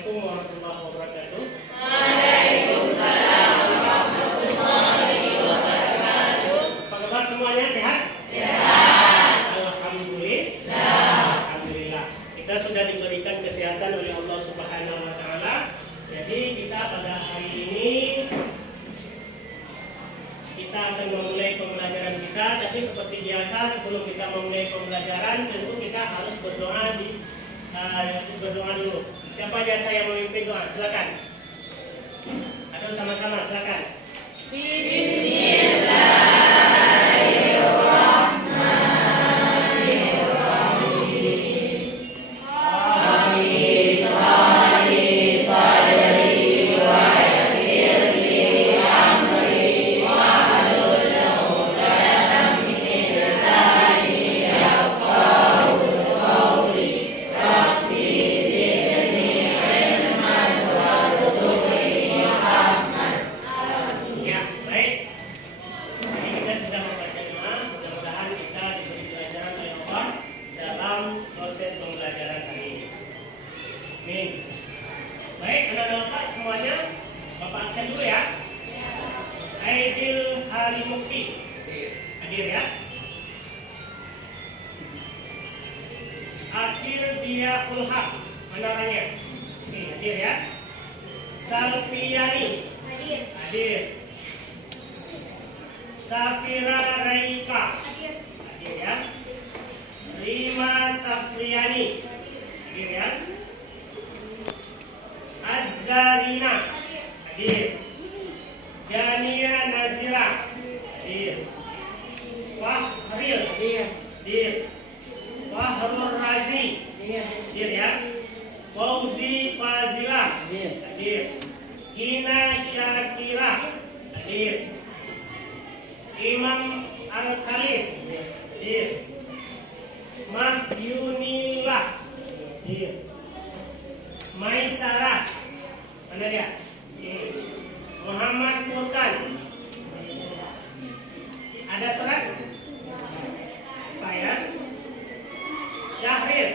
Assalamualaikum warahmatullahi wabarakatuh. Waalaikumsalam warahmatullahi wabarakatuh. Apa kabar semuanya, sehat? Sehat. Alhamdulillah. Kita sudah diberikan kesehatan oleh Allah Subhanahu wa taala. Jadi kita pada hari ini kita akan memulai pembelajaran kita, tapi seperti biasa sebelum kita memulai pembelajaran tentu kita harus berdoa dulu. Siapa aja saya memimpin doa? Silakan. Aduh, sama-sama silakan. Ya, baik. Jadi kita sudah membaca doa. Mudah-mudahan kita diberi pelajaran oleh Allah dalam proses pembelajaran hari ini. Amin. Baik, anak-anak semuanya, Bapak absen dulu ya. Aidil Hari Mukti. Hadir ya. Akhir dia Ulhaq. Mana orangnya? Oke, hadir ya. Salpiani. Hadir. Safira Raika. Hadir ya. Rima Safriani. Hadir ya. Azzarina. Hadir. Jania Nazira. Hadir. Fahril. Hadir. Fahrul Razi. Hadir ya. Fauzi Fazila. Hadir. Gina Syakira. Hadir. Imam Al-Khalis. Hadir. Mahyunillah. Hadir. Maisarah. Mana dia? Muhammad Furqan. Ada surat? Apa ya? Syahril.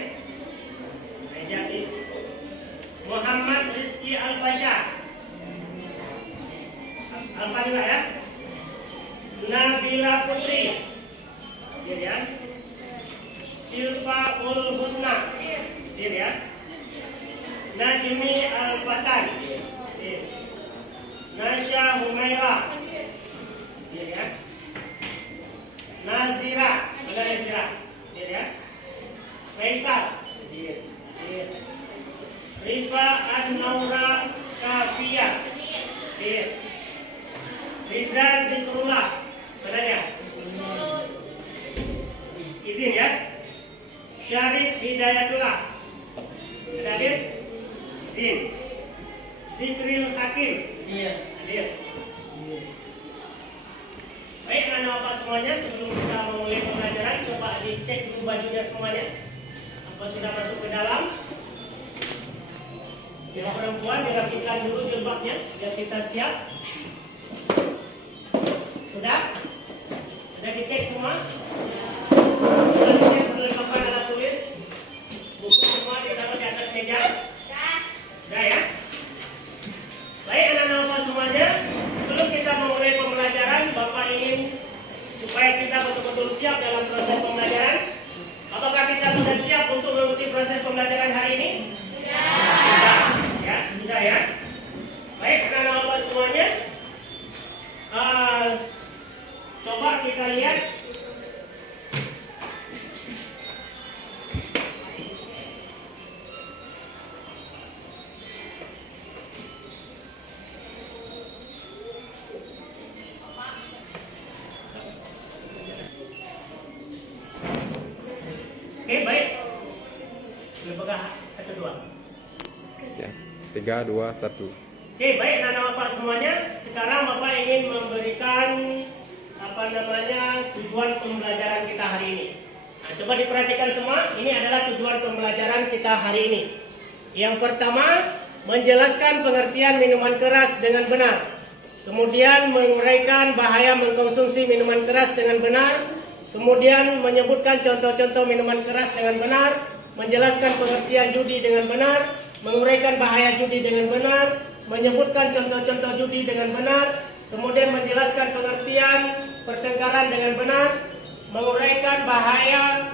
Najasi. Muhammad Rizki Al-Fasha. Al-Fadila ya. Nabila Putri. Dia ya. Silva Ul Husna. Dia ya. Najmi Al-Fatan. Dia. Nasya Humaira. Dia ya. Nazira. Mana Nazira? Dia ya. Faisal. Dia. Rifa An-Naura Kafiyah. Dia. Riza Zikrullah. Mana dia? Izin ya. Syarif Hidayatullah. Ada hadir? Izin. Zikril Hakim. Hadir. Baik, anak-anak semuanya, sebelum kita memulai pembelajaran, coba dicek dulu bajunya semuanya. Apa sudah masuk ke dalam? Yang perempuan dirapikan dulu jilbabnya biar kita siap. Sudah? Sudah dicek semua? Sudah dicek perlengkapan alat tulis? Buku semua ditaruh di atas meja? Sudah ya? Baik, anak-anak semuanya, sebelum kita memulai pembelajaran, Bapak ingin supaya kita betul-betul siap dalam proses pembelajaran. Apakah kita sudah siap untuk mengikuti proses pembelajaran hari ini? Sudah. Ya, sudah ya. Baik, anak-anak semuanya, coba kita lihat. Oke, baik. Sudah pegang 1, 2. Ya, 3, 2, 1. Oke, baik anak-anak Bapak semuanya. Sekarang Bapak ingin memberikan tujuan pembelajaran kita hari ini. Nah, coba diperhatikan semua. Ini adalah tujuan pembelajaran kita hari ini. Yang pertama, menjelaskan pengertian minuman keras dengan benar. Kemudian menguraikan bahaya mengkonsumsi minuman keras dengan benar. Kemudian menyebutkan contoh-contoh minuman keras dengan benar, menjelaskan pengertian judi dengan benar, menguraikan bahaya judi dengan benar, menyebutkan contoh-contoh judi dengan benar, kemudian menjelaskan pengertian pertengkaran dengan benar, menguraikan bahaya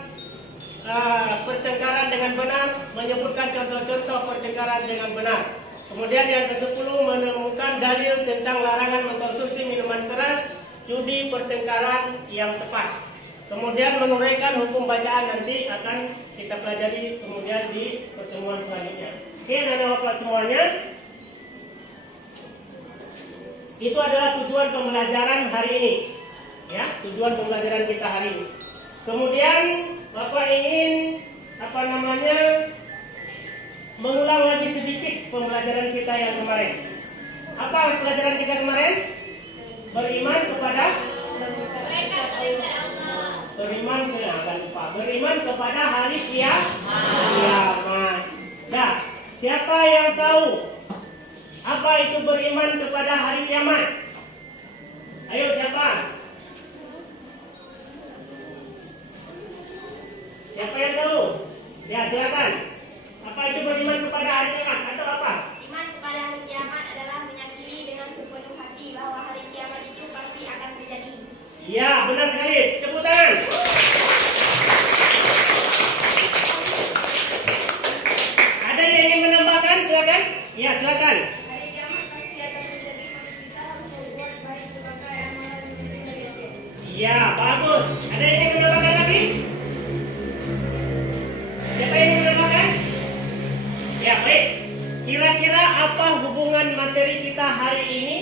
pertengkaran dengan benar, menyebutkan contoh-contoh pertengkaran dengan benar. Kemudian yang ke-10 menemukan dalil tentang larangan mengkonsumsi minuman keras, judi, pertengkaran yang tepat. Kemudian menguraikan hukum bacaan nanti akan kita pelajari kemudian di pertemuan selanjutnya. Oke, anak-anak Bapak semuanya. Itu adalah tujuan pembelajaran hari ini. Ya, tujuan pembelajaran kita hari ini. Kemudian Bapak ingin mengulang lagi sedikit pembelajaran kita yang kemarin. Apa pelajaran kita kemarin? Beriman kepada beriman kepada hari kiamat. Nah, siapa yang tahu apa itu beriman kepada hari kiamat? Ayo siapa? Siapa yang tahu? Ya silakan. Apa itu beriman kepada hari kiamat atau apa? Iman kepada hari kiamat adalah meyakini dengan sepenuh hati bahwa hari kiamat itu pasti akan terjadi. Ya, benar sekali. Tepuk tangan. Ada yang ingin menambahkan? Silakan. Ya, silakan. Hari kiamat pasti akan terjadi, maka kita harus berbuat baik sebagai amalan yang kita. Ya, bagus. Ada yang ingin menambahkan lagi? Siapa yang ingin menambahkan? Ya, baik. Kira-kira apa hubungan materi kita hari ini?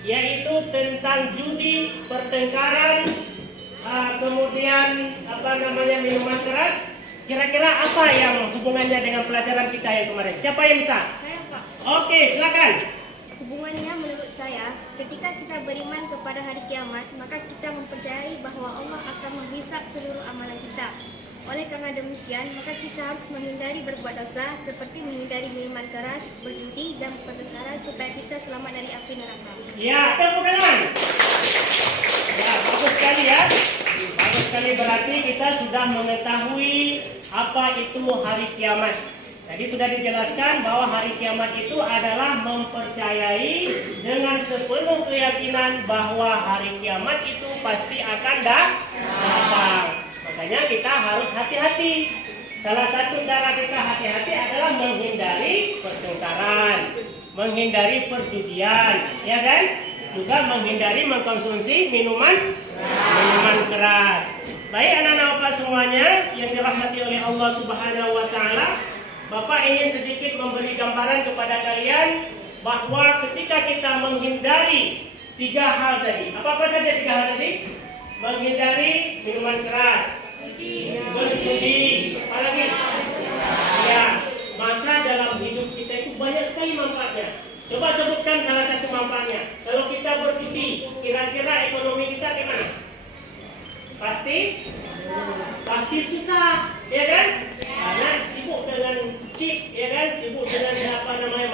Yaitu tentang judi, pertengkaran, kemudian minuman keras. Kira-kira apa yang hubungannya dengan pelajaran kita yang kemarin? Siapa yang bisa? Saya Pak. Oke, silakan. Hubungannya menurut saya, ketika kita beriman kepada hari kiamat, maka kita mempercayai bahwa Allah akan menghisap seluruh amalan kita. Oleh karena demikian, maka kita harus menghindari berbuat dosa seperti menghindari minuman keras, berjudi, dan pertengkaran supaya kita selamat dari api neraka. Ya, tepuk tangan. Ya, bagus sekali ya. Bagus sekali, berarti kita sudah mengetahui apa itu hari kiamat. Tadi sudah dijelaskan bahwa hari kiamat itu adalah mempercayai dengan sepenuh keyakinan bahwa hari kiamat itu pasti akan datang. Makanya kita harus hati-hati. Salah satu cara kita hati-hati adalah menghindari pertengkaran, menghindari perjudian, ya kan? Juga menghindari mengkonsumsi minuman keras. Baik anak-anak Bapak semuanya yang dirahmati oleh Allah Subhanahu wa taala, Bapak ingin sedikit memberi gambaran kepada kalian bahwa ketika kita menghindari 3 hal tadi. Apa saja 3 hal tadi? Menghindari minuman keras, berjudi, apalagi? Ya, maka dalam hidup kita itu banyak sekali manfaatnya. Coba sebutkan salah satu manfaatnya. Kalau kita berjudi, kira-kira ekonomi kita gimana? Pasti susah, ya kan? Karena sibuk dengan chip, ya kan? Sibuk dengan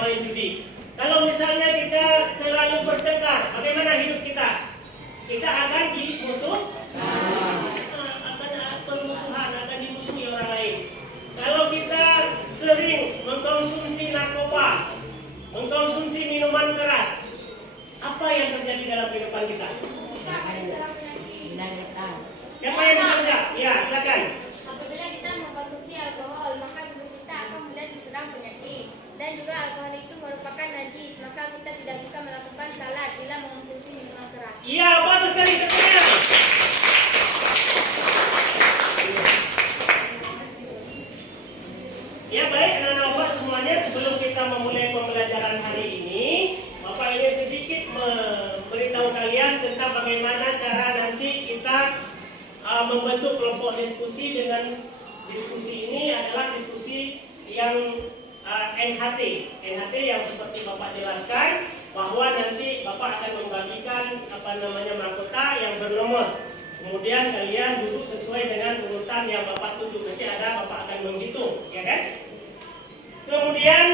main judi. Kalau misalnya kita selalu bertengkar, bagaimana hidup kita? Kita akan akan dimusuhi orang lain. Kalau kita sering mengkonsumsi narkoba, mengkonsumsi minuman keras, apa yang terjadi dalam kehidupan kita? Siapa yang bisa menjawab? Ya, silakan. Apabila kita mengkonsumsi alkohol, maka tubuh kita akan mudah diserang penyakit. Dan juga alkohol itu merupakan najis, maka kita tidak bisa melakukan salat bila mengkonsumsi minuman keras. Iya, bagus sekali terkenal. Ya baik anak-anak Bapak semuanya, sebelum kita memulai pembelajaran hari ini, Bapak ingin sedikit memberitahu kalian tentang bagaimana cara nanti kita membentuk kelompok diskusi. Dengan diskusi ini adalah diskusi yang NHT yang seperti Bapak jelaskan, bahwa nanti Bapak akan membagikan mahkota yang bernomor. Kemudian kalian duduk sesuai dengan urutan yang Bapak tunjuk. Nanti ada Bapak akan menghitung, ya kan? Kemudian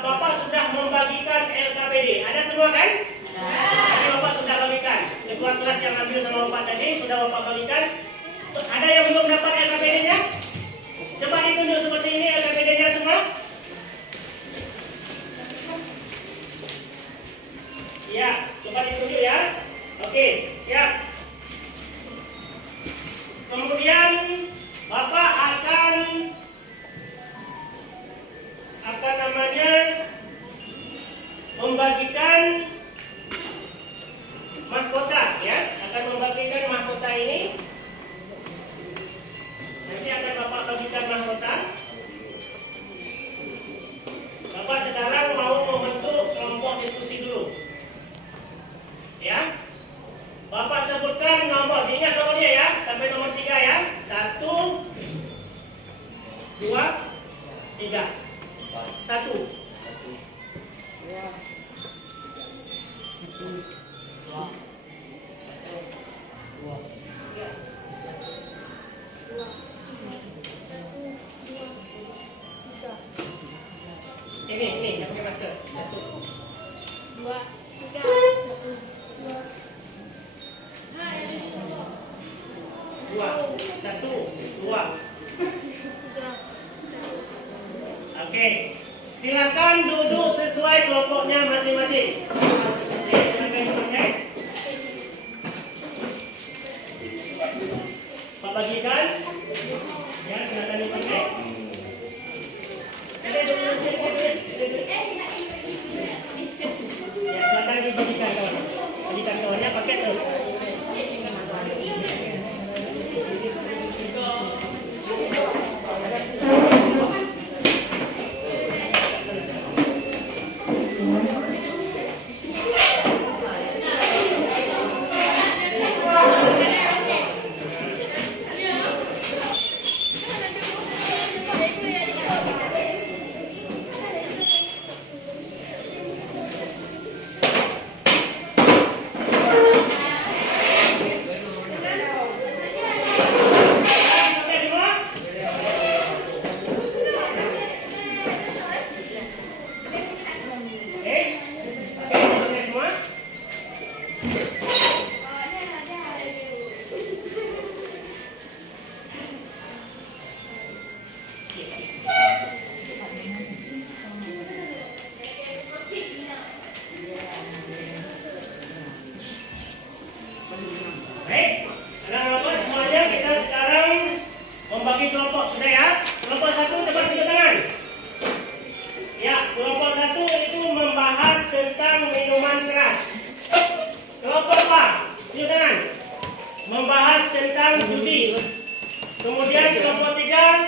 Bapak sudah membagikan LKPD. Ada semua kan? Tadi Bapak sudah bagikan. Ketua kelas yang ambil sama Bapak tadi sudah Bapak bagikan. Ada yang belum dapat LKPD-nya? Coba 2, 3. 1. Ini yang pakai masker. 2, 3, 1, 2. Oke, silakan duduk sesuai kelompoknya masing-masing. Oke, silakan dipakai. Pak bagikan. Ya, silakan dipakai. Ya, silakan dibagikan kawan. Bagikan kawannya pakai terus. Baik, anak-anak semuanya kita sekarang membagi kelompok, sudah ya? Kelompok 1 cepat tunjuk tangan. Ya, kelompok 1 itu membahas tentang minuman keras. Kelompok 2, tunjuk tangan, membahas tentang judi. Kemudian kelompok 3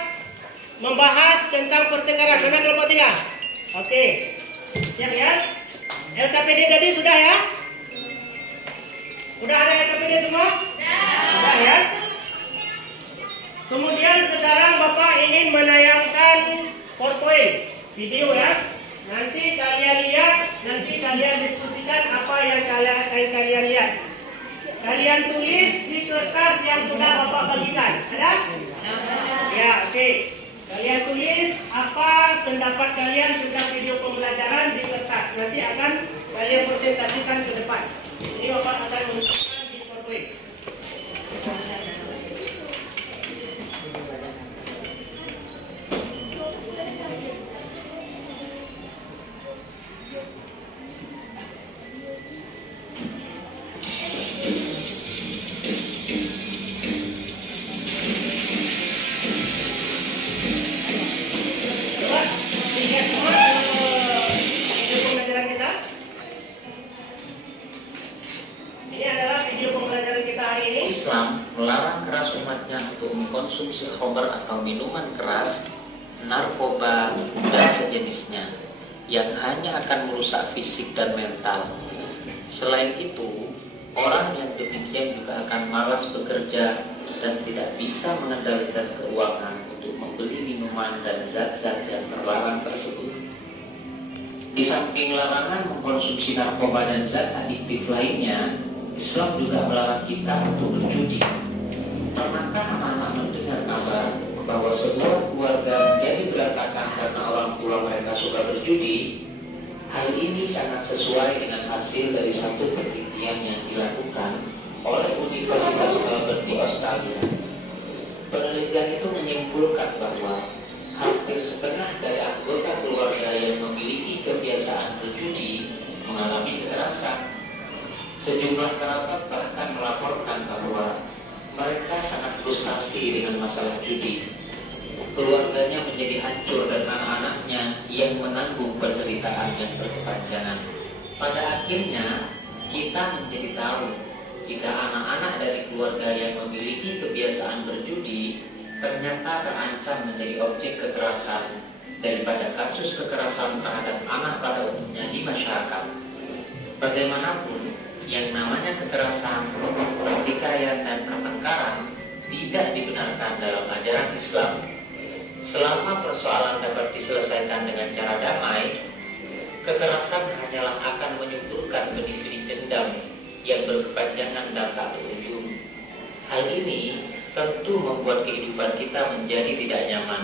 membahas tentang pertengkaran. Mana kelompok 3? Oke, siap ya? LKPD tadi sudah ya? Udah ada LKPD semua? Sudah ya? Kemudian sekarang Bapak ingin menayangkan PowerPoint video ya. Nanti kalian lihat, nanti kalian diskusikan apa yang kalian lihat. Kalian tulis di kertas yang sudah Bapak bagikan. Ada? Ya, oke. Kalian tulis apa pendapat kalian tentang video pembelajaran di kertas. Nanti akan kalian presentasikan ke depan. Ini Bapak akan menunjukkan di PowerPoint. Coba lihat semua video pembelajaran kita. Ini adalah video pembelajaran kita hari ini. Islam melarang keras umatnya untuk mengkonsumsi khamr atau minuman keras, narkoba, dan sejenisnya yang hanya akan merusak fisik dan mental. Selain itu, orang yang demikian juga akan malas bekerja dan tidak bisa mengendalikan keuangan untuk membeli minuman dan zat-zat yang terlarang tersebut. Di samping larangan mengkonsumsi narkoba dan zat adiktif lainnya, Islam juga melarang kita untuk berjudi. Pernahkah anak-anak mendengar kabar bahwa sebuah keluarga menjadi berantakan karena orang tua mereka suka berjudi? Hal ini sangat sesuai dengan hasil dari satu penelitian yang dilakukan oleh Universitas Melbourne di Australia. Penelitian itu menyimpulkan bahwa hampir setengah dari anggota keluarga yang memiliki kebiasaan berjudi mengalami kekerasan. Sejumlah kerabat bahkan melaporkan bahwa mereka sangat frustasi dengan masalah judi. Keluarganya menjadi hancur dan anak-anaknya yang menanggung penderitaan yang berkepanjangan. Pada akhirnya, kita menjadi tahu jika anak-anak dari keluarga yang memiliki kebiasaan berjudi ternyata terancam menjadi objek kekerasan daripada kasus kekerasan terhadap anak pada umumnya di masyarakat. Bagaimanapun, yang namanya kekerasan, pertikaian, dan pertengkaran tidak dibenarkan dalam ajaran Islam. Selama persoalan dapat diselesaikan dengan cara damai, kekerasan hanyalah akan menyuburkan benih-benih dendam yang berkepanjangan dan tak berujung. Hal ini tentu membuat kehidupan kita menjadi tidak nyaman.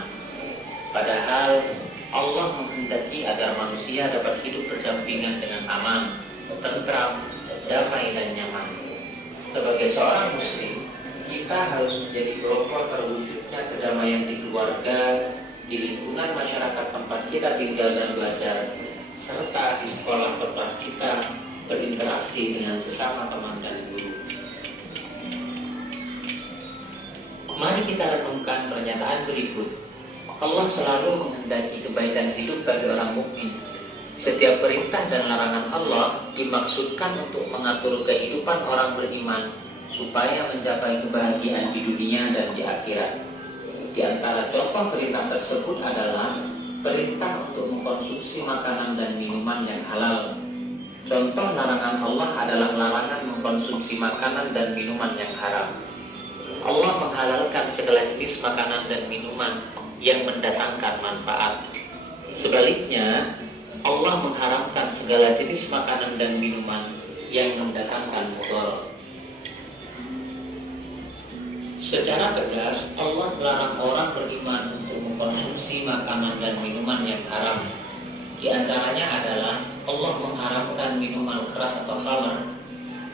Padahal Allah menghendaki agar manusia dapat hidup berdampingan dengan aman, tentram, damai dan nyaman. Sebagai seorang muslim, kita harus menjadi pelopor terwujudnya kedamaian di keluarga, di lingkungan masyarakat tempat kita tinggal dan belajar, serta di sekolah tempat kita berinteraksi dengan sesama teman dan guru. Mari kita renungkan pernyataan berikut. Allah selalu menghendaki kebaikan hidup bagi orang mukmin. Setiap perintah dan larangan Allah dimaksudkan untuk mengatur kehidupan orang beriman supaya mencapai kebahagiaan di dunia dan di akhirat. Di antara contoh perintah tersebut adalah perintah untuk mengkonsumsi makanan dan minuman yang halal. Contoh larangan Allah adalah larangan mengkonsumsi makanan dan minuman yang haram. Allah menghalalkan segala jenis makanan dan minuman yang mendatangkan manfaat. Sebaliknya, Allah mengharamkan segala jenis makanan dan minuman yang mendatangkan mudarat. Secara tegas, Allah melarang orang beriman untuk mengkonsumsi makanan dan minuman yang haram. Di antaranya adalah Allah mengharamkan minuman keras atau khamr.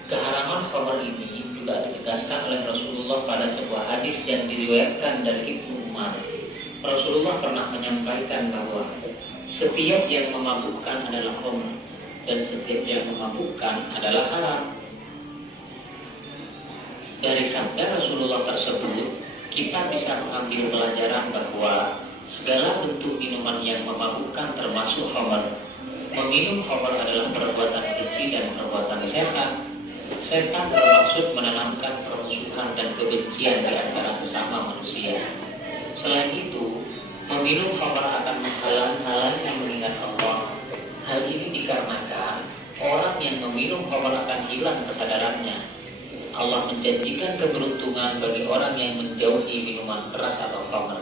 Keharaman khamr ini juga ditegaskan oleh Rasulullah pada sebuah hadis yang diriwayatkan dari Ibnu Umar. Rasulullah pernah menyampaikan bahwa setiap yang memabukkan adalah khamr dan setiap yang memabukkan adalah haram. Dari sabda Rasulullah tersebut, kita bisa mengambil pelajaran bahwa segala bentuk minuman yang memabukkan termasuk khamr. Meminum khamr adalah perbuatan keji dan perbuatan setan. Setan bermaksud menanamkan permusuhan dan kebencian di antara sesama manusia. Selain itu, meminum khamr akan menghalang-halangi mengingat Allah. Hal ini dikarenakan orang yang meminum khamr akan hilang kesadarannya. Allah menjanjikan keberuntungan bagi orang yang menjauhi minuman keras atau khamr.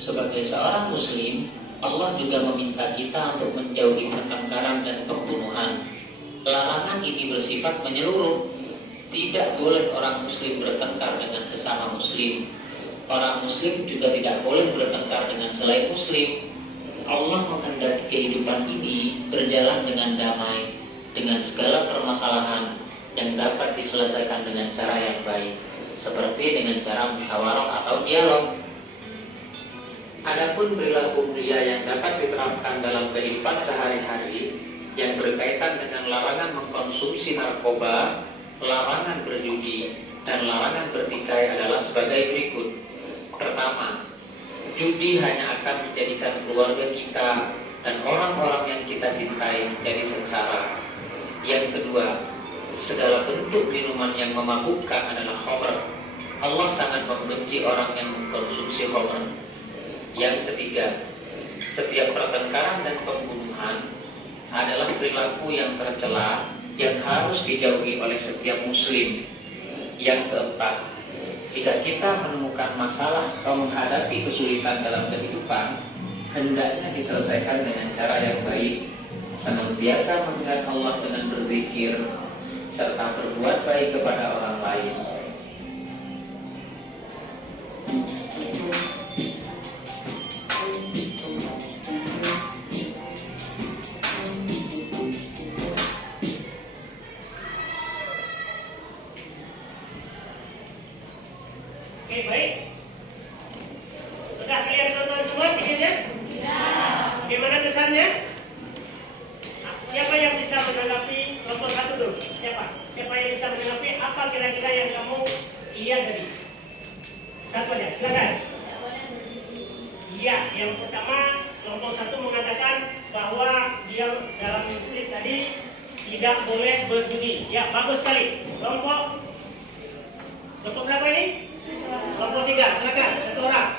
Sebagai seorang muslim, Allah juga meminta kita untuk menjauhi pertengkaran dan pembunuhan. Larangan ini bersifat menyeluruh. Tidak boleh orang muslim bertengkar dengan sesama muslim. Orang muslim juga tidak boleh bertengkar dengan selain muslim. Allah menghendaki kehidupan ini berjalan dengan damai, dengan segala permasalahan yang dapat diselesaikan dengan cara yang baik, seperti dengan cara musyawarah atau dialog. Adapun perilaku mulia yang dapat diterapkan dalam kehidupan sehari-hari yang berkaitan dengan larangan mengkonsumsi narkoba, larangan berjudi, dan larangan bertikai adalah sebagai berikut. Pertama, judi hanya akan menjadikan keluarga kita dan orang-orang yang kita cintai menjadi sengsara. Yang kedua, segala bentuk minuman yang memabukkan adalah khamr. Allah sangat membenci orang yang mengkonsumsi khamr. Yang ketiga, setiap pertengkaran dan pembunuhan adalah perilaku yang tercela yang harus dijauhi oleh setiap muslim. Yang keempat, jika kita menemukan masalah atau menghadapi kesulitan dalam kehidupan, hendaknya diselesaikan dengan cara yang baik, senantiasa mengingat Allah dengan berzikir, serta berbuat baik kepada orang lain. Oke, baik. Sudah clear teman-teman semua videonya? Ya. Bagaimana kesannya? Siapa yang bisa menanggapi kelompok satu dulu? Siapa yang bisa menanggapi apa kira-kira yang kamu lihat tadi? Satu aja, silakan. Iya, yang pertama kelompok satu mengatakan bahwa dia dalam muslim tadi tidak boleh berjudi. Ya, bagus sekali. Kelompok berapa ini? Kelompok 3, silakan, satu orang.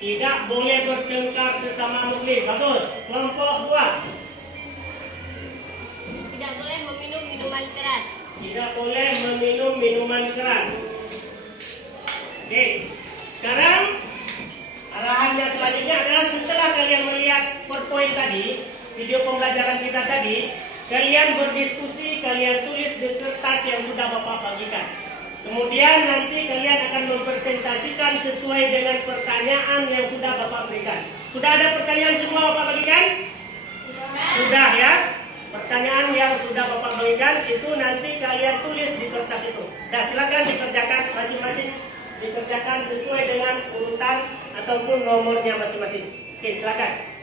Tidak boleh bertengkar sesama muslim. Bagus. Kelompok 2. Tidak boleh meminum minuman keras. Tidak boleh meminum minuman keras. Oke, sekarang arahannya selanjutnya adalah setelah kalian melihat PowerPoint tadi, video pembelajaran kita tadi, kalian berdiskusi, kalian tulis di kertas yang sudah Bapak bagikan. Kemudian nanti kalian akan mempresentasikan sesuai dengan pertanyaan yang sudah Bapak berikan. Sudah ada pertanyaan semua Bapak bagikan? Sudah ya? Pertanyaan yang sudah Bapak bagikan itu nanti kalian tulis di kertas itu. Nah, silakan dikerjakan masing-masing, dikerjakan sesuai dengan urutan ataupun nomornya masing-masing. Oke, silakan.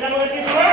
Sudah mengerti semua?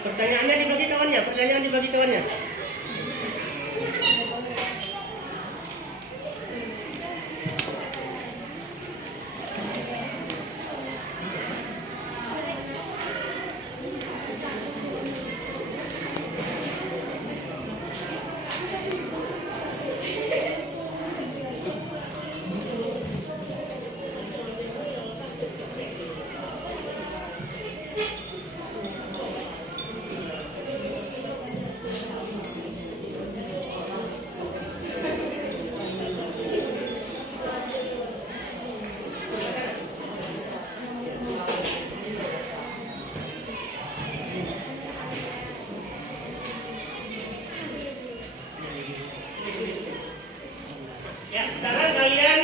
Pertanyaannya dibagi kawannya, pertanyaan dibagi kawannya. Ya, sekarang kalian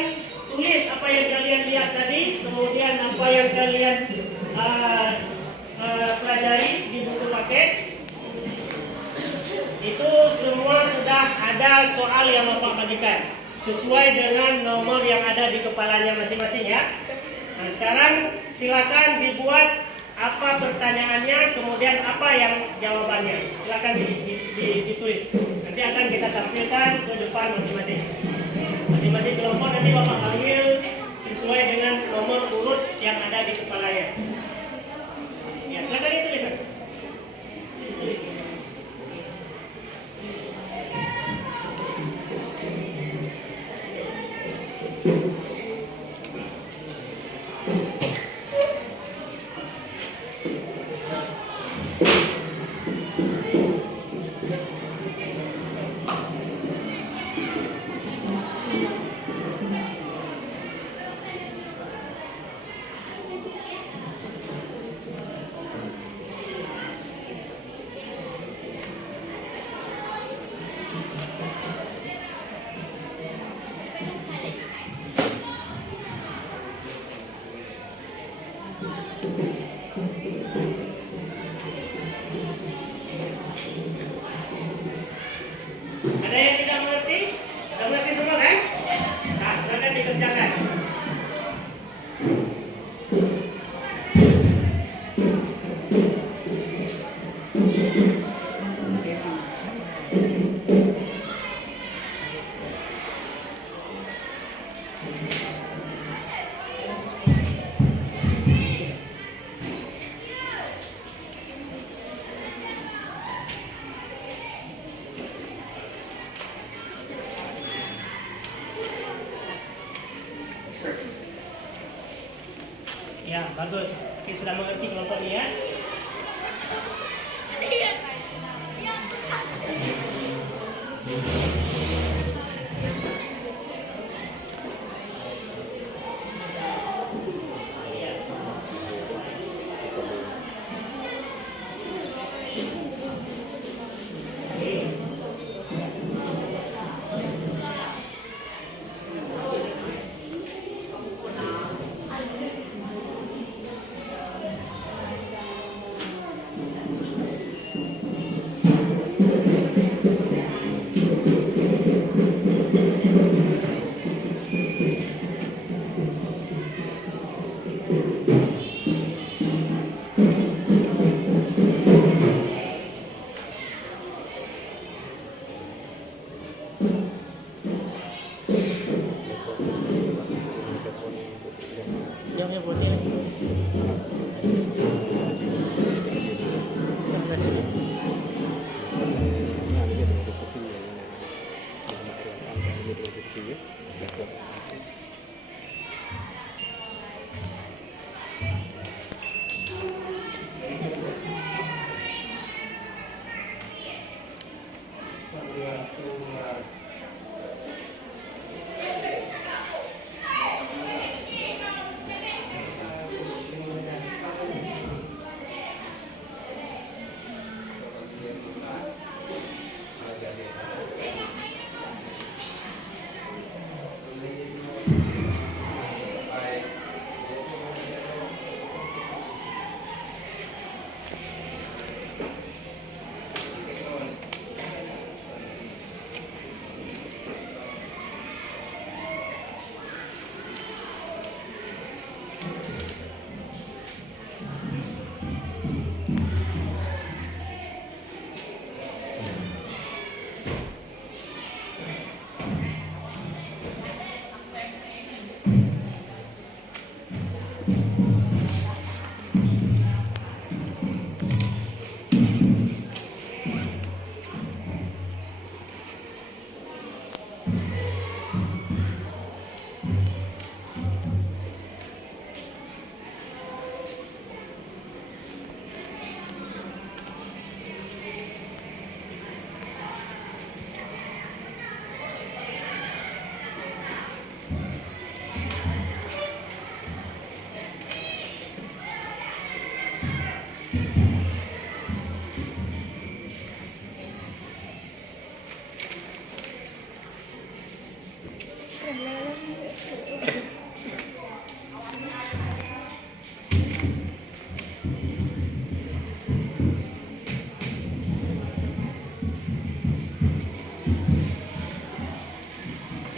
tulis apa yang kalian lihat tadi, kemudian apa yang kalian pelajari di buku paket. Itu semua sudah ada soal yang Bapak bagikan sesuai dengan nomor yang ada di kepalanya masing-masing ya. Nah, sekarang silakan dibuat apa pertanyaannya, kemudian apa yang jawabannya. Silakan ditulis. Nanti akan kita tampilkan ke depan masing-masing. Masing-masing kelompok nanti Bapak panggil sesuai dengan nomor urut yang ada di kepalanya. Ya, silakan ditulis. Ya, bagus. Oke, sudah mengerti kelompok ini ya? Yang putih.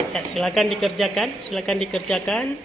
Ya, silakan dikerjakan, silakan dikerjakan.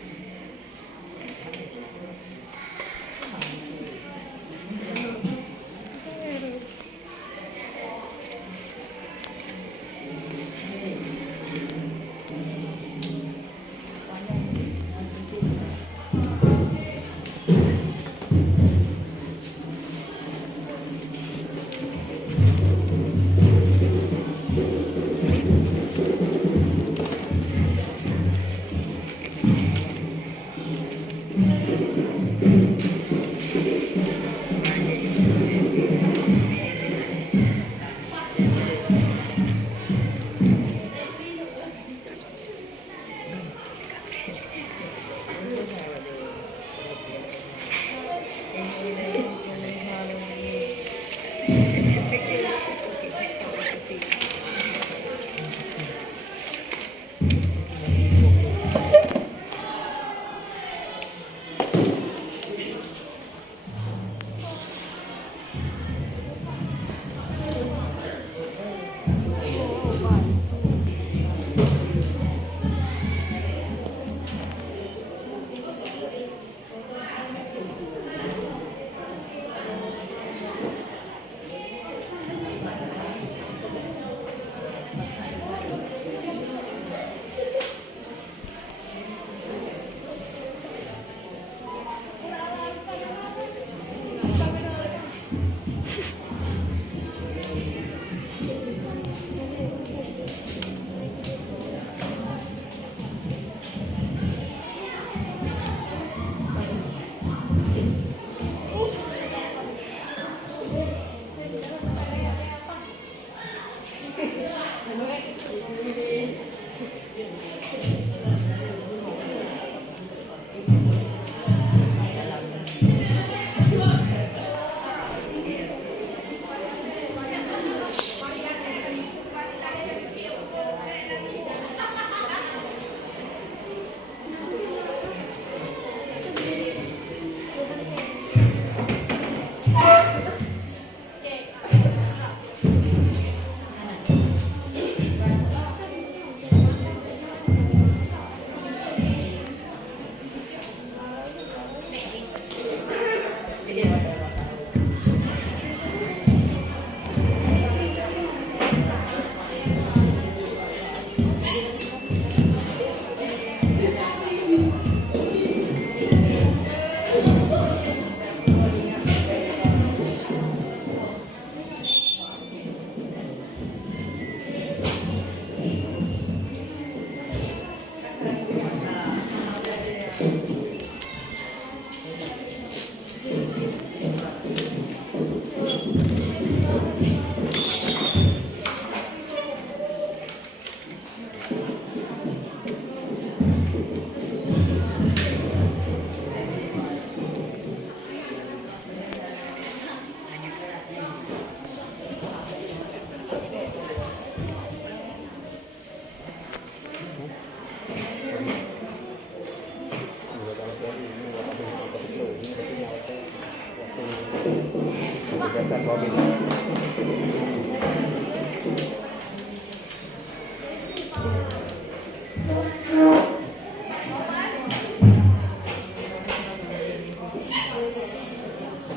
Kegiatan Robin.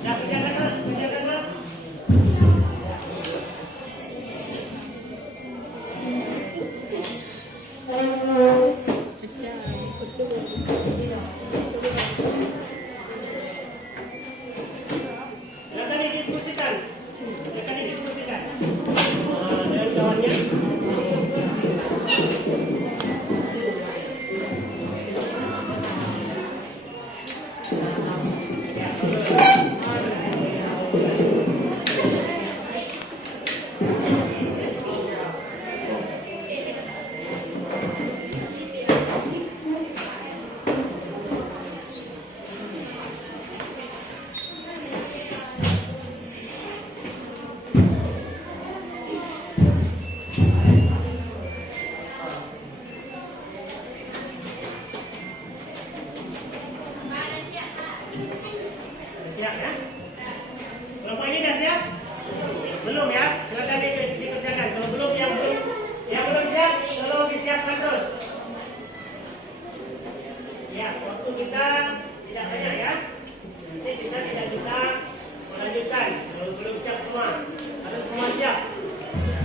Ya, kerjakan terus, kerjakan terus. Silakan didiskusikan. Silakan didiskusikan. Dengan kawannya. Ya, siap ya? Kelompok ini sudah siap? Belum ya? Silakan dikerjakan. Kalau belum, yang belum siap, tolong disiapkan terus. Ya, waktu kita tidak banyak ya. Nanti kita tidak bisa melanjutkan kalau belum siap semua. Harus semua siap.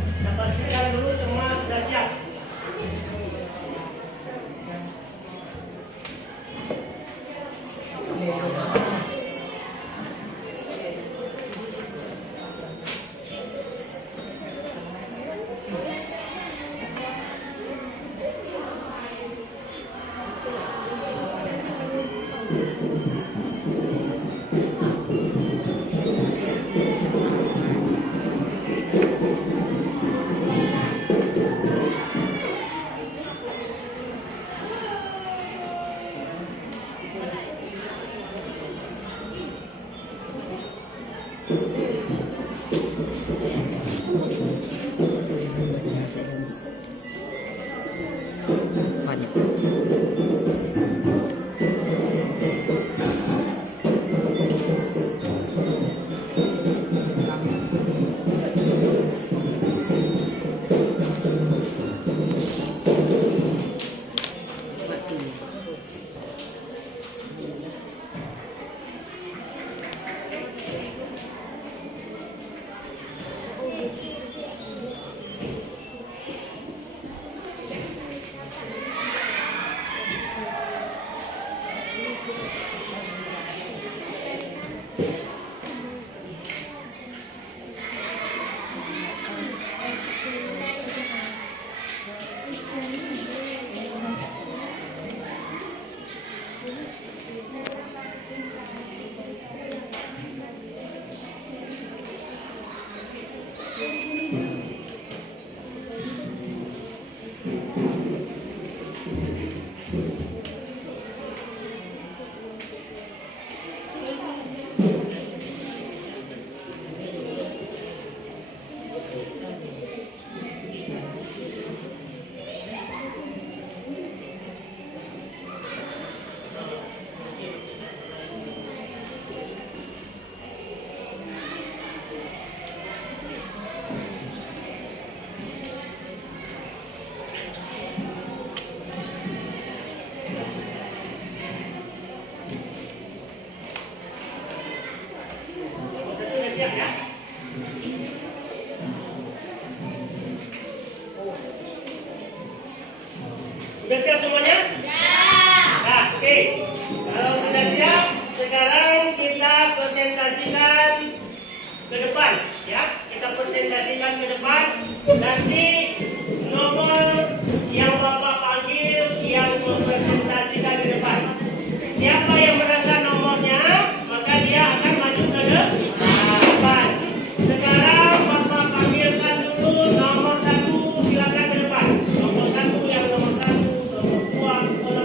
Kita pastikan dulu semua sudah siap. Siap ya? Sudah siap semuanya? Nah, oke. Kalau sudah siap, sekarang kita presentasikan ke depan, ya. Kita presentasikan ke depan. Nanti nomor yang Bapak panggil yang mempresentasikan ke depan. Siapa yang merasa nomornya, maka dia akan maju ke depan. Sekarang Bapak panggilkan dulu nomor 1, silakan ke depan. Nomor 1 yang nomor 1, nomor 2,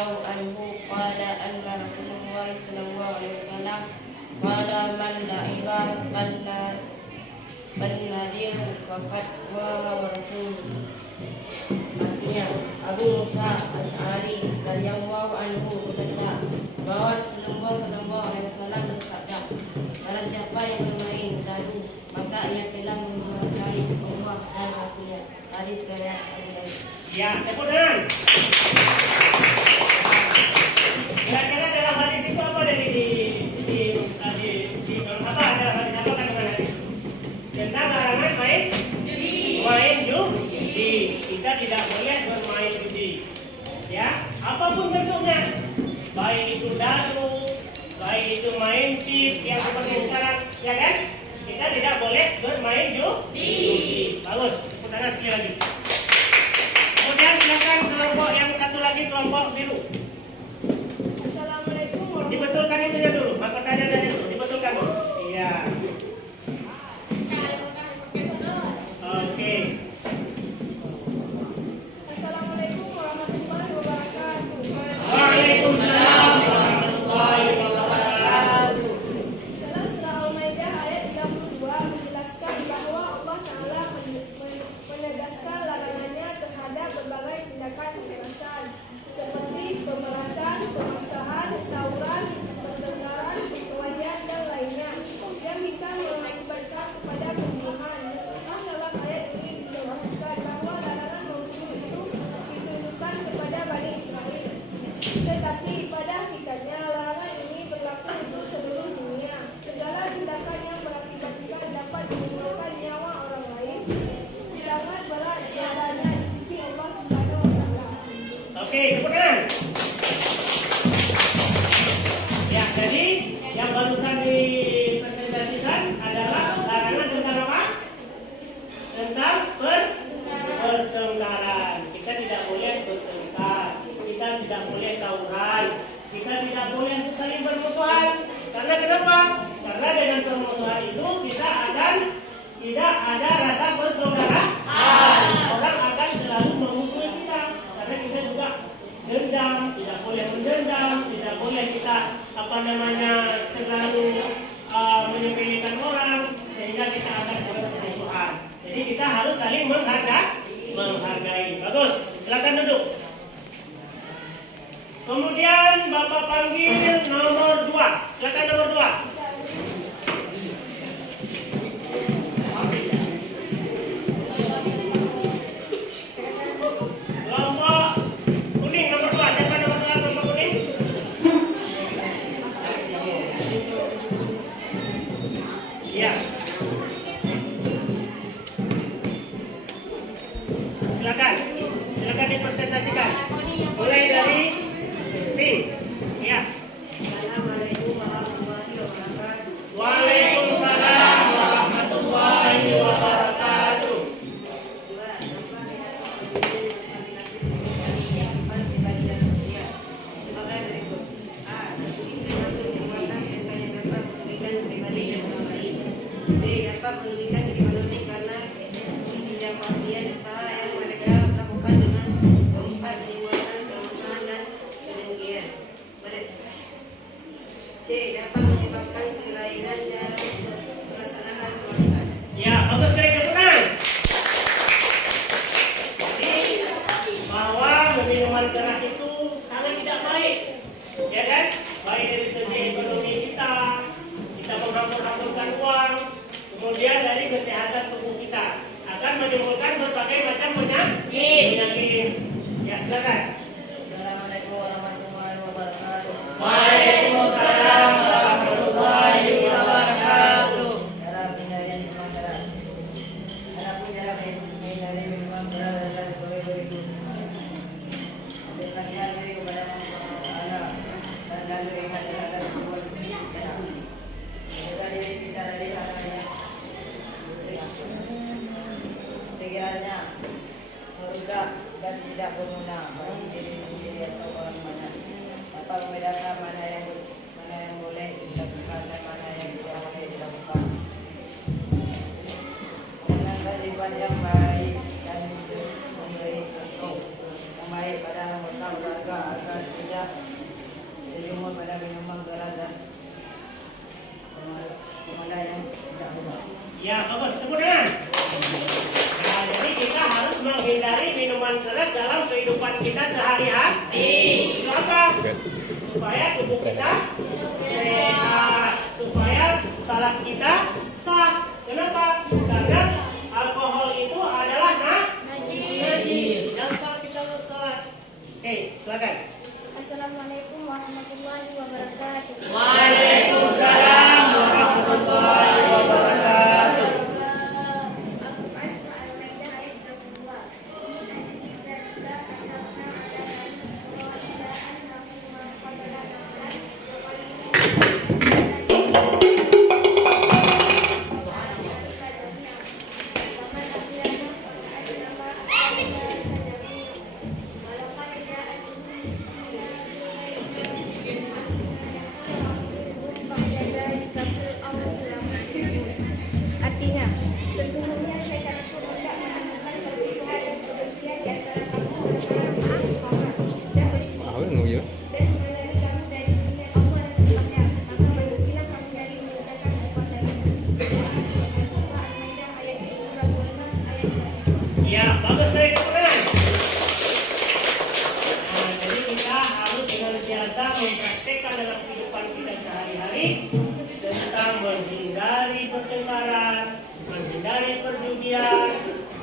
radhiyallahu anhu qala anna Rasulullah sallallahu alaihi wasallam qala man la'iba man nadir faqad wa rasul. Artinya Abu Musa Asy'ari radhiyallahu anhu berkata bahwa Rasulullah sallallahu alaihi wasallam bersabda, barang siapa yang bermain dadu maka ia telah mengingkari Allah dan Rasulnya. Hadis riwayat Abu Daud. Ya, tepuk tangan. Kira-kira dalam hadis itu apa dari apa dalam hadis apa kandungan hadis? Tentang larangan main judi. Kita tidak boleh bermain judi. Ya, apapun bentuknya. Baik itu dadu, baik itu main chip yang seperti sekarang, ya kan? Kita tidak boleh bermain judi. Bagus, tepuk tangan sekali lagi. Kemudian silakan kelompok yang satu lagi, kelompok biru. Assalamualaikum warahmatullahi Dibetulkan itunya dulu, mahkotanya aja dulu, dibetulkan dulu. Iya. Oke. Assalamualaikum warahmatullahi wabarakatuh. Waalaikumsalam warahmatullahi wabarakatuh. Dalam surah Al-Maidah ayat 32 menjelaskan bahwa Allah Ta'ala menegaskan larangannya terhadap berbagai tindakan kekerasan seperti pemerasan, pemaksaan, tawuran, pertengkaran, perkelahian dan lainnya yang bisa mengakibatkan kepada pembunuhan. Meskipun dalam ayat ini disebutkan bahwa larangan membunuh itu ditunjukkan kepada Bani Israel, tetapi pada hakikatnya larangan ini berlaku untuk seluruh dunia. Segala tindakan yang berakibat dapat menimbulkan nyawa orang lain sangat berat jazanya di sisi Allah Subhanahu wa Ta'ala. Oke, tepuk tangan. Ya, jadi yang barusan dipresentasikan adalah larangan tentang apa? Tentang pertengkaran. Kita tidak boleh bertengkar, kita tidak boleh tawuran, kita tidak boleh saling bermusuhan. Karena kenapa? Karena dengan permusuhan itu kita akan tidak ada rasa persaudaraan. Orang akan selalu memusuhi kita. Karena kita juga dendam, tidak boleh mendendam, tidak boleh kita terlalu menyepelekan orang sehingga kita akan bermusuhan. Jadi kita harus saling menghargai. Bagus, silakan duduk. Kemudian Bapak panggil nomor 2. Silakan nomor 2. Kelompok kuning nomor 2. Siapa nomor 2 kelompok kuning? Iya. Silakan dipresentasikan. Mulai dari pink. Iya. Assalamualaikum warahmatullahi wabarakatuh. Waalaikumsalam warahmatullahi wabarakatuh. Sebagai berikut. A. Termasuk perbuatan yang dapat merugikan pribadi dan orang lain. B. Dapat merugikan ekonomi karena ketidakpastian usaha yang mereka lakukan dengan keempat menimbulkan permusuhan dan kedengkian. C. Dapat menyebabkan kelainan dalam melaksanakan kewajiban. Ya, bagus sekali kebenaran. Jadi bahwa minuman keras itu sangat tidak baik, ya kan? Baik dari segi ekonomi kita menghambur-hamburkan uang, kemudian dari kesehatan tubuh kita akan menimbulkan berbagai macam penyakit. Ya, silakan. Assalamualaikum warahmatullahi wabarakatuh. Waalaikumsalam warahmatullahi wabarakatuh. Cara pengendalian minuman keras. Adapun cara pengendalian minuman keras adalah sebagai berikut. Mendekatkan diri kepada Allah dan lalu ingat terhadap sebuah kita. Menjaga diri kita dari hal-hal yang pikirannya merusak dan tidak berguna bagi diri sendiri atau orang lain. Dapat membedakan mana yang boleh dilakukan dan mana yang tidak boleh dilakukan. Menanamkan sifat yang baik dan memberi contoh yang baik pada anggota keluarga juga agar tidak terjumpa pada minuman keras dan pemandai yang tidak benar. Ya, bagus. Tepuk tangan. Nah, jadi kita harus menghindari minuman keras dalam kehidupan kita sehari-hari. Itu apa? Supaya tubuh kita sehat, supaya salad kita sah. Kenapa? Karena alkohol itu adalah najis. Dan saat kita bersalat. Oke, silakan. Assalamualaikum warahmatullahi wabarakatuh. Waalaikumsalam warahmatullahi wabarakatuh. Al-Quran surah Al-Maidah ayat 32. Artinya, sesungguhnya syaitan itu hendak menemukan permusuhan dan kebencian di antara kamu dan mengenali kamu dari dunia Allah dan sifatnya. Maka berhentilah kamu dari mengerjakan perbuatan itu. Surah Al-Maidah ayat 25 ayat 2. Ya, bagus sekali teman. Nah, jadi kita harus senantiasa mempraktekkan dalam kehidupan kita sehari-hari tentang menghindari pertengkaran, menghindari perjudian,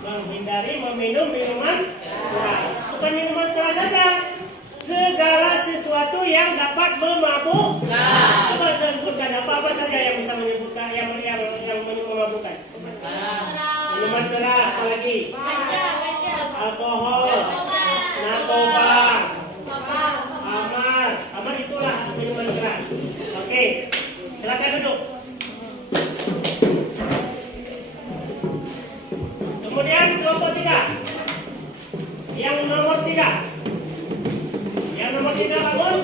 menghindari meminum minuman keras. Bukan minuman keras saja, segala sesuatu yang dapat memabukkan. Apa sebutkan apa saja yang bisa menyebutkan yang memabukkan? Minuman keras, apa lagi? Alkohol, narkoba, amar itulah minuman keras. Oke, silakan duduk. Kemudian kelompok 3. Yang nomor 3. Yang nomor 3 bangun.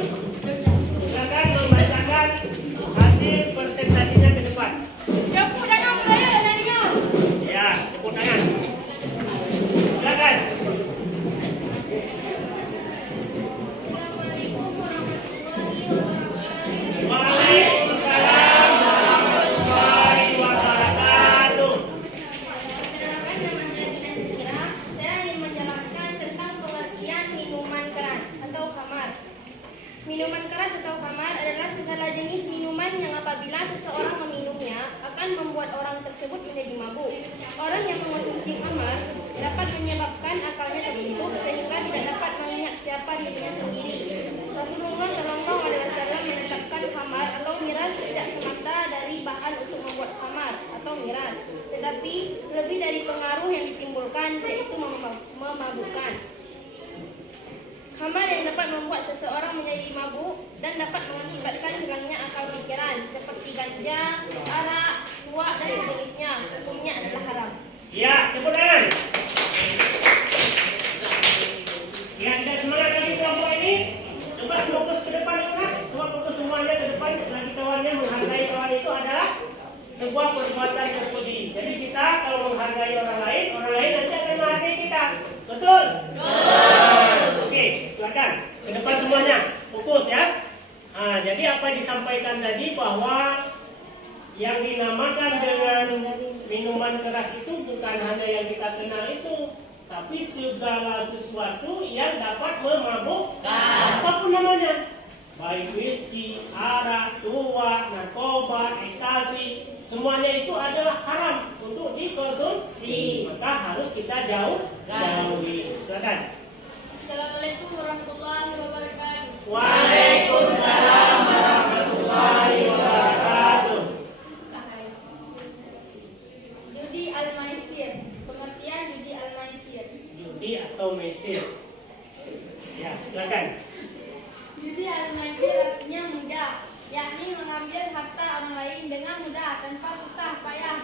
Silakan membacakan hasil presentasinya ke depan. Tepuk tangan saya Daniel. Ya, tepuk tangan. Silakan. Waalaikumsalam warahmatullahi wabarakatuh. Perkenalkan, nama saya Tina Syakira. Saya ingin menjelaskan tentang pengertian minuman keras atau khamar. Minuman keras atau khamar adalah segala jenis minuman yang apabila seseorang meminumnya akan membuat orang tersebut menjadi mabuk. Orang yang mengonsumsi khamar dapat menyebabkan akalnya terbentuk sehingga tidak dapat mengingat siapa dirinya sendiri. Rasulullah Shallallahu Alaihi Wasallam menetapkan khamar atau miras tidak semata dari bahan untuk membuat khamar atau miras, tetapi lebih dari pengaruh yang ditimbulkan, yaitu memabukkan. Khamar yang dapat membuat seseorang menjadi mabuk dan dapat mengakibatkan hilangnya akal pikiran, seperti ganja, arak, tuak, dan sejenisnya, hukumnya adalah haram. Ya, tepuk tangan. Ya, tidak semangat lagi kelompok ini. Coba fokus ke depan, coba fokus semuanya ke depan. Lagi kawannya menghargai kawan itu adalah sebuah perbuatan terpuji. Jadi kita kalau menghargai orang lain nanti akan menghargai kita. Betul? Oke, silakan ke depan semuanya. Fokus ya. Nah, jadi apa yang disampaikan tadi bahwa yang dinamakan dengan minuman keras itu bukan hanya yang kita kenal itu, tapi segala sesuatu yang dapat memabukkan, apapun namanya, baik whisky, arak, tuak, narkoba, ekstasi, semuanya itu adalah haram untuk dikonsumsi. Maka harus kita jauhi. Silakan. Assalamualaikum warahmatullahi wabarakatuh. Waalaikumsalam warahmatullahi wabarakatuh. Judi al-maisir. Pengertian judi al-maisir. Judi atau mesir. Ya, silakan. Judi al-maisir artinya mudah, yakni mengambil harta orang lain dengan mudah tanpa susah payah,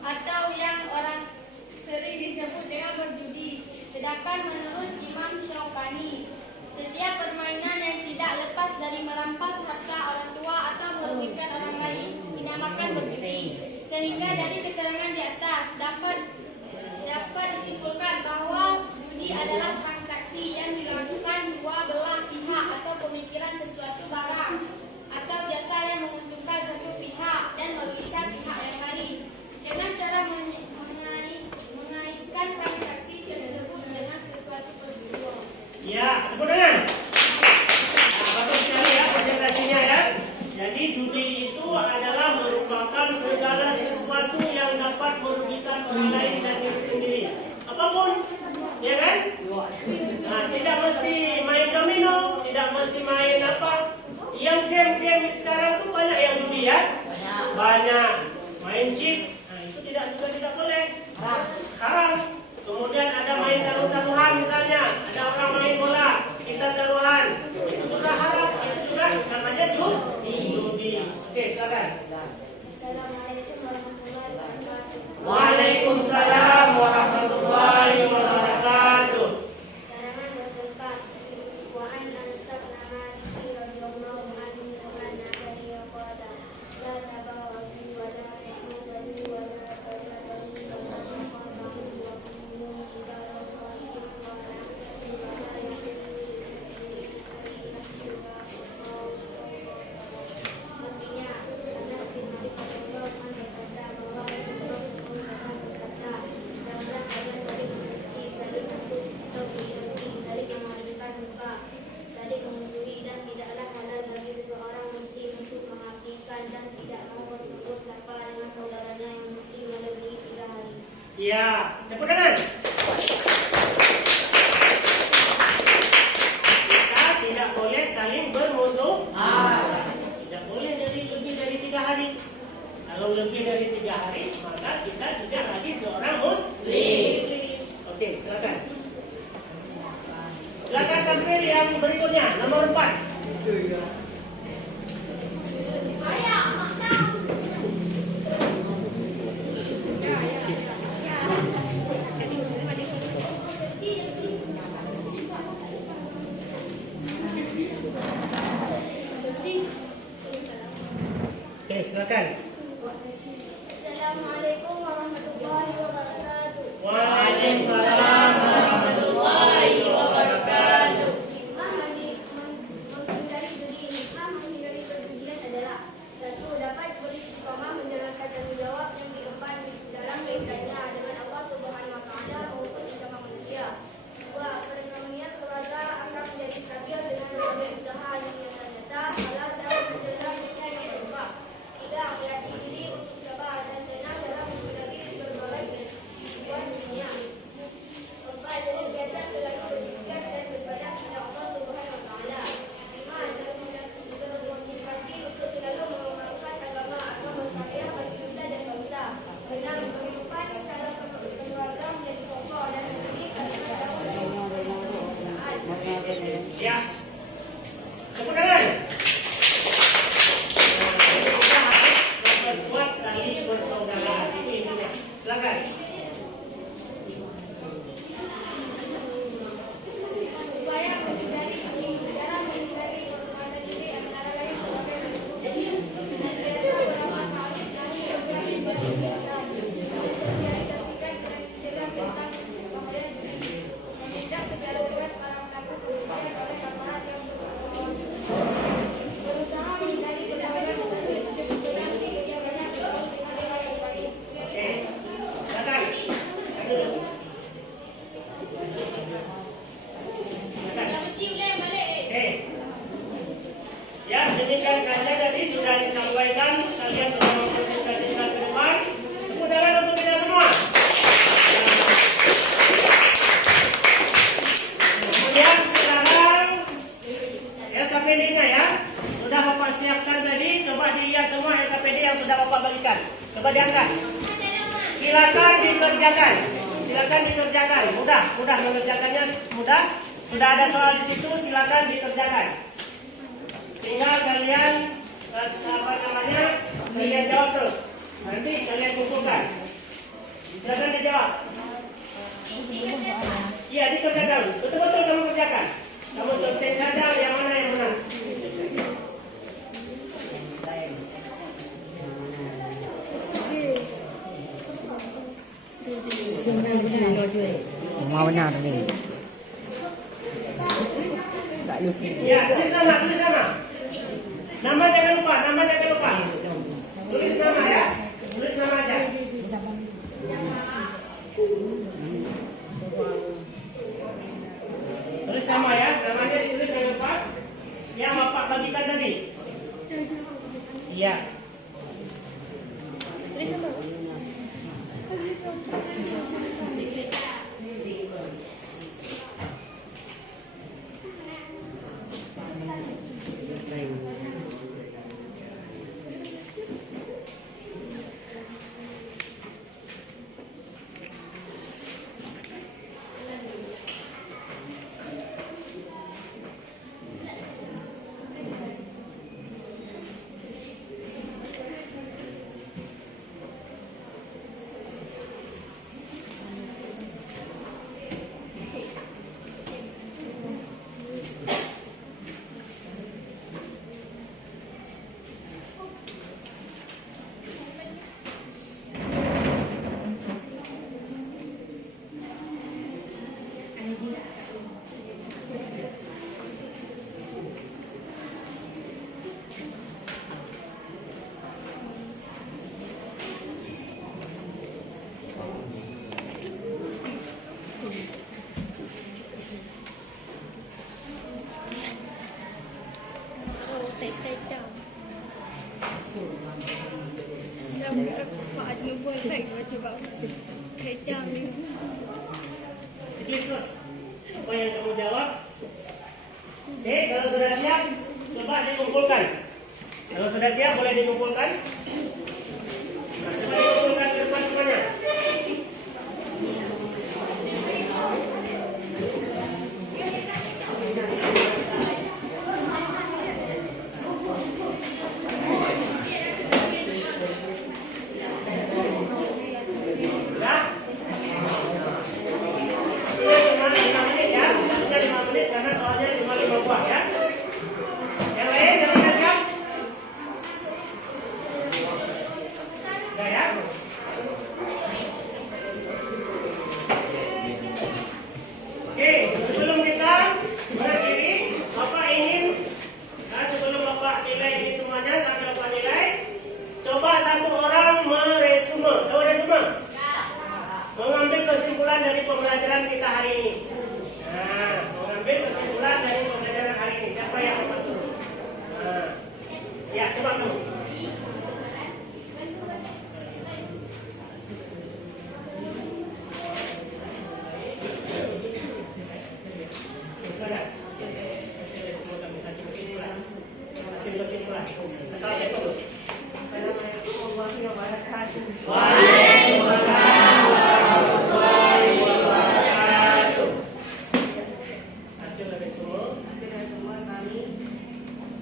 atau yang orang sering disebut dengan berjudi. Sedangkan menurut Imam Syaukani, setiap permainan yang tidak lepas dari merampas harta orang tua atau merugikan orang lain dinamakan berjudi. Sehingga dari keterangan di atas dapat disimpulkan bahwa judi adalah transaksi yang dilakukan dua belah pihak dengan sesuatu barang atau jasa yang menguntungkan satu pihak dan merugikan pihak yang lain dengan cara mengaitkan transaksi tersebut dengan sesuatu peristiwa. Ya, tepuk tangan. Nah, bagus sekali ya presentasinya ya. Jadi judi itu adalah merupakan segala sesuatu yang dapat merugikan orang lain dan diri sendiri. Apapun, ya kan? Nah, tidak mesti main domino, tidak mesti main apa. Yang game-game sekarang tuh banyak yang judi ya. Banyak main chip. Nah, itu juga tidak boleh. Haram. Kemudian ada main taruh-taruhan misalnya, ada orang main bola, kita taruhan, itu juga haram, itu juga namanya judi. Oke, silakan. Assalamualaikum warahmatullahi wabarakatuh. Waalaikumsalam warahmatullahi wabarakatuh. Karangan bertempat wa anna nasabna maliki radhiyallahu anhu karena beliau qala la tabawu wa la tahzanu wa la tajadu wa la taqabu wa kunu ila Artinya, Anas bin Malik radhiyallahu anhu berkata bahwa Rasulullah bersabda, "Janganlah kalian saling membenci, saling hasut, atau iri, saling memalingkan muka, saling memusuhi, dan tidaklah halal bagi seseorang muslim untuk menghakikan dan tidak mau bertutur sapa dengan saudaranya yang muslim melebihi 3 hari." Ya, tepuk tangan. Kita tidak boleh saling bermusuh. Tidak boleh lebih dari 3 hari. Kalau lebih dari 3 hari, maka kita tidak lagi seorang muslim. Oke, silakan. Silakan tampil yang berikutnya, nomor 4. Oke, silakan. Assalamualaikum warahmatullahi wabarakatuh. Waalaikumsalam warahmatullahi wabarakatuh. Menghindari perjudian adalah 1. Dapat beristiqomah menjalankan tanggung jawab yang diemban dalam kaitannya dengan Allah Subhanahu wa Ta'ala maupun sesama manusia. 2. Perekonomian keluarga akan menjadi stabil dengan berbagai usaha yang nyata-nyata halal dan selanjutnya yang berubah. 3. Melatih diri untuk sabar dan tenang dalam menghadapi berbagai kehidupan dunia. 4. Senantiasa selalu beribadah dan beribadah kepada Allah Subhanahu wa Ta'ala. 5. Bermotivasi untuk selalu mengamalkan agama atau berkarya bagi nusa dan bangsa. 6. Kehidupan dalam keluarga menjadi kokoh dan berdiri karena jauh dari perbedaan. Ya. Tepuk tangan. Kita harus memperkuat tali persaudaraan. Itu intinya. Silakan. Upaya menghindari dalam menghindari perbuatan diri antara lain sebagai bentuk senantiasa beramal ma'ruf nahi munkar dan mensosialisasikan dengan tentang bahaya judi, menindak secara tegas para pelaku kerugian oleh aparat yang berwenang, berusaha menghindari pergaulan dengan kebijakan dengan yang baik. Oke. Silakan. Aduh. Oke. Ya, demikian saja tadi sudah disampaikan. Kalian sudah mempresentasikan ke depan. Tepuk tangan untuk kita semua. Kemudian sekarang LKPD-nya ya. Sudah Bapak siapkan tadi. Coba dilihat semua LKPD yang sudah Bapak bagikan. Coba diangkat. Silakan dikerjakan. Silakan dikerjakan. Mudah mengerjakannya mudah. Sudah ada soal di situ, silakan dikerjakan. Tinggal kalian kalian jawab terus. Nanti kalian kumpulkan. Silakan dijawab. Iya, dikerjakan. Betul-betul kamu kerjakan. Kamu tentuin saja yang mana yang menang. Mau benar ni. Tak Ya, tulis nama, tulis nama. Nama jangan lupa, nama jangan lupa. Tulis nama ya, tulis nama aja. Tulis nama ya, namanya ditulis jangan lupa. Yang Bapak bagikan tadi. Iya. Terus, apa yang kamu jawab? Oke, kalau sudah siap, coba dikumpulkan. Kalau sudah siap, boleh dikumpulkan. Nah, coba dikumpulkan ke depan semuanya. Mengambil kesimpulan dari pembelajaran kita hari ini. Nah, mengambil kesimpulan dari pembelajaran hari ini. Siapa yang masuk? Nah, ya, coba kamu. Kasih kesimpulan. Assalamualaikum. Assalamualaikum warahmatullahi wabarakatuh. Hasil dari semua Kami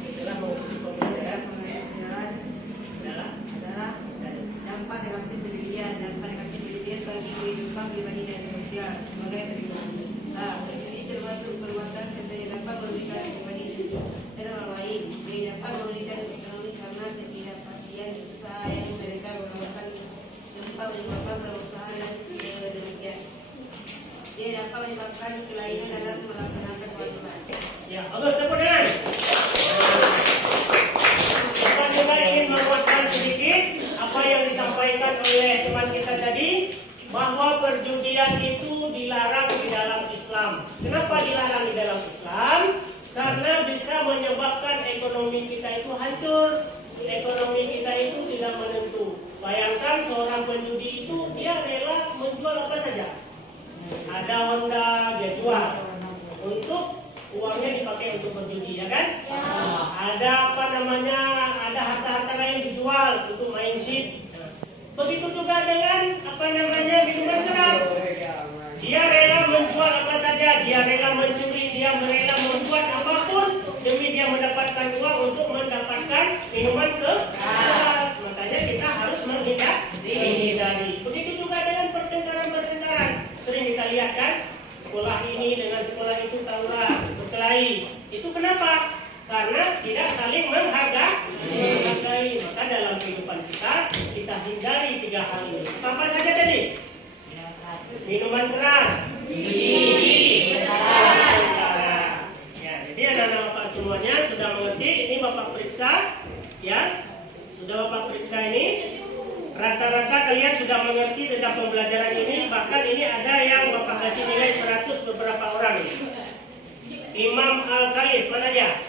setelah mengikuti pembelajaran adalah dampak negatif pendidikan bagi kehidupan pribadi dan sosial sebagai berikut. Ini termasuk perbuatan serta yang dapat merugikan pribadi dan orang lain. Yang dapat merugikan ekonomi karena ketidakpastian usaha yang mereka melakukan dapat menyebabkan berusaha dan demikian. Dia dapat menyebabkan kelainan dalam melaksanakan kewajiban. ya, bagus, tepuk tangan. Kita juga ingin menguatkan sedikit apa yang disampaikan oleh teman kita tadi, bahwa perjudian itu dilarang di dalam Islam. Kenapa dilarang di dalam Islam? Karena bisa menyebabkan ekonomi kita itu hancur, ekonomi kita itu tidak menentu. Bayangkan seorang penjudi itu dia rela menjual apa saja. Ada Honda dia jual untuk uangnya dipakai untuk berjudi, ya kan? Ya. Ada apa namanya? Ada harta-harta lain dijual untuk main chip. Nah, begitu juga dengan apa namanya minuman keras. Dia rela menjual apa saja, dia rela mencuri, dia rela membuat apapun demi dia mendapatkan uang untuk mendapatkan minuman keras. Makanya kita harus menghindari. Begitu juga dengan pertengkaran. Sering kita lihat kan, sekolah ini dengan sekolah itu tawuran, berkelahi. Itu kenapa? Karena tidak saling menghargai. Maka dalam kehidupan kita hindari 3 hal ini. Apa saja tadi? Minuman keras, ya, jadi ada Ya, sudah Bapak periksa ini. Rata-rata kalian sudah mengerti tentang pembelajaran ini. Bahkan ini ada yang Bapak kasih nilai 100 beberapa orang ini. Imam Al-Khalis, mana dia?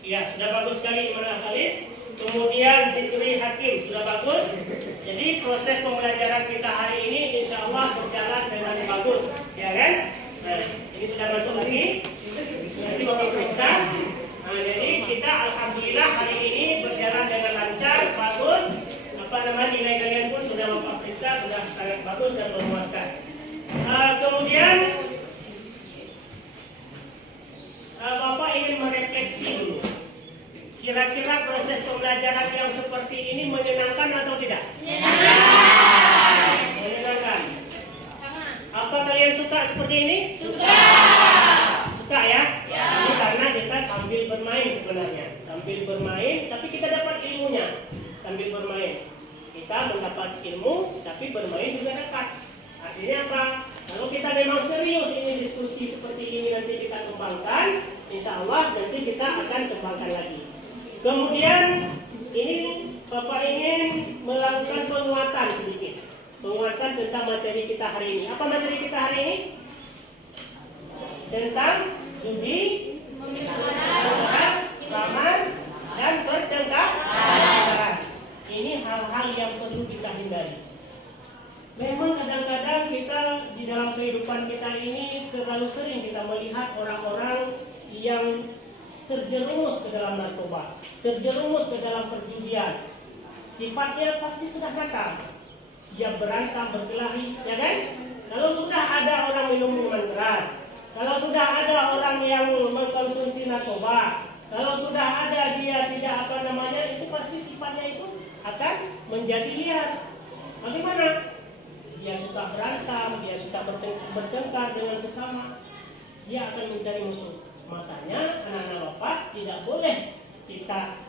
Ya, sudah bagus sekali Imam Al-Khalis. Kemudian Zikri Hakim, sudah bagus. Jadi proses pembelajaran kita hari ini insya Allah berjalan dengan bagus, ya kan? Nah, ini sudah masuk lagi. Nanti Bapak periksa. Nah, jadi kita alhamdulillah hari ini berjalan dengan lancar, bagus. Nilai kalian pun sudah Bapak periksa, sudah sangat bagus dan memuaskan. Kemudian Bapak ingin merefleksi dulu. Kira-kira proses pembelajaran yang seperti ini menyenangkan atau tidak? Menyenangkan. Apa kalian suka seperti ini? Suka. Suka ya? Ini karena kita sambil bermain sebenarnya. Sambil bermain, tapi kita dapat ilmunya. Sambil bermain. Kita mendapat ilmu, tapi bermain juga dapat. Artinya apa? Kalau kita memang serius ini diskusi seperti ini nanti kita kembangkan, insya Allah nanti kita akan kembangkan lagi. Kemudian ini Bapak ingin melakukan penguatan sedikit, penguatan tentang materi kita hari ini. Apa materi kita hari ini? Tentang judi, membahas, ramah, dan pertengkaran. Ini hal-hal yang perlu kita hindari. Memang kadang-kadang kita di dalam kehidupan kita ini terlalu sering kita melihat orang-orang yang terjerumus ke dalam narkoba, terjerumus ke dalam perjudian. Sifatnya pasti sudah nakal. Dia berantem, berkelahi, ya kan? Kalau sudah ada orang minum minuman keras, kalau sudah ada orang yang mengkonsumsi narkoba, kalau sudah ada dia tidak itu pasti sifatnya itu akan menjadi liar. Bagaimana? Dia suka berantem, dia suka bertengkar dengan sesama. Dia akan mencari musuh. Makanya anak-anak Bapak tidak boleh kita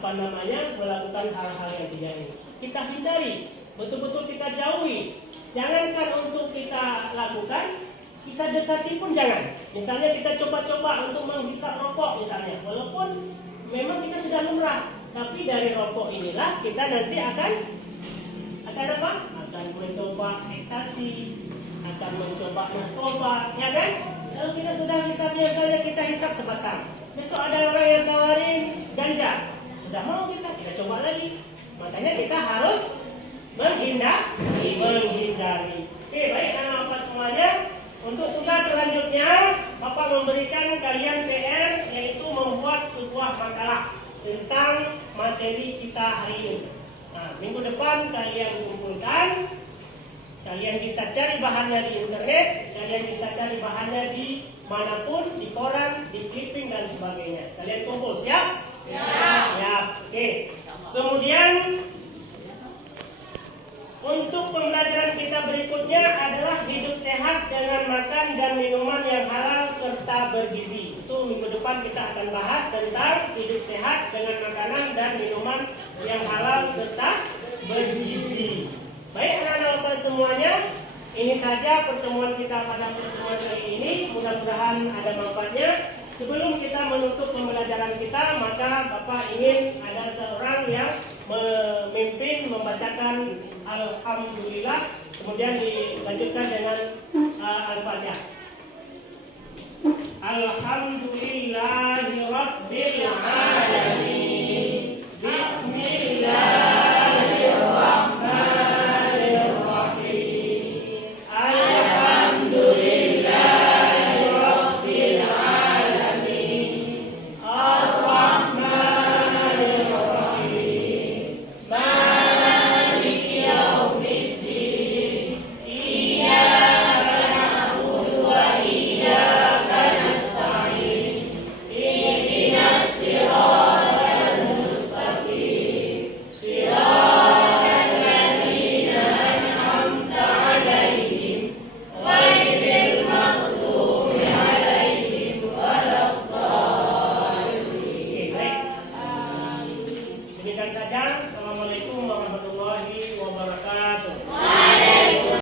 melakukan hal-hal yang tidak ini. Kita hindari, betul-betul kita jauhi. Jangankan untuk kita lakukan, kita dekati pun jangan. Misalnya kita coba-coba untuk menghisap rokok misalnya, walaupun memang kita sudah lumrah. Tapi dari rokok inilah kita nanti akan apa? Akan mencoba ekstasi, akan mencoba narkoba, ya kan? Kalau kita sudah hisapnya saja kita hisap sebatang. Besok ada orang yang tawarin ganja, sudah mau kita coba lagi. Makanya kita harus menghindari. Oke, baik anak Bapak semuanya. Untuk tugas selanjutnya, Bapak memberikan kalian PR yaitu membuat sebuah makalah tentang materi kita hari ini. Nah, minggu depan kalian kumpulkan, kalian bisa cari bahannya di internet, kalian bisa cari bahannya di manapun, di koran, di clipping dan sebagainya. Kalian kumpul, siap? Siap. Oke. Kemudian untuk pembelajaran kita berikutnya adalah hidup sehat dengan makan dan minuman yang halal serta bergizi. Itu minggu depan kita akan bahas tentang hidup sehat dengan makanan dan minuman yang halal serta bergizi. Baik anak-anak Bapak semuanya, ini saja pertemuan kita pada pertemuan kali ini. Mudah-mudahan ada manfaatnya. Sebelum kita menutup pembelajaran kita, maka Bapak ingin ada seorang yang memimpin membacakan Alhamdulillah, kemudian dilanjutkan dengan Al-Fatihah. Alhamdulillahirabbil alamin.